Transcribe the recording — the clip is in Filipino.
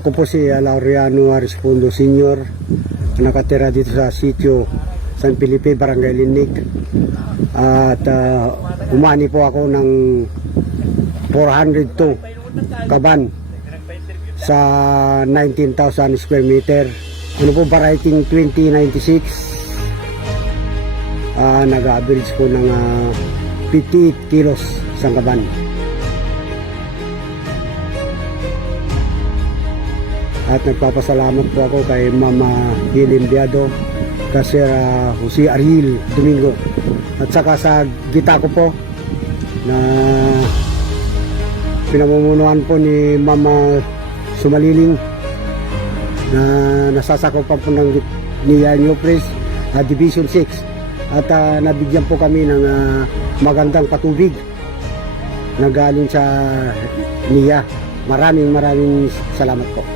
Ako po si Laureano Arispondo Sr. Nakatira dito sa sitio San Felipe, Barangay Linig. At umani po ako ng 402 kaban sa 19,000 square meter. Ano po, variety 2096. Nag-average po ng 58 kilos isang kaban. At nagpapasalamat po ako kay Mama Hilimbiado, kasi Jose Ariel Domingo, at saka sa gita ko po na pinamumunuan po ni Mama Sumaliling, na nasasakupan po ng NIA New Press Division 6, at nabigyan po kami ng magandang patubig na galing sa NIA. Maraming salamat po.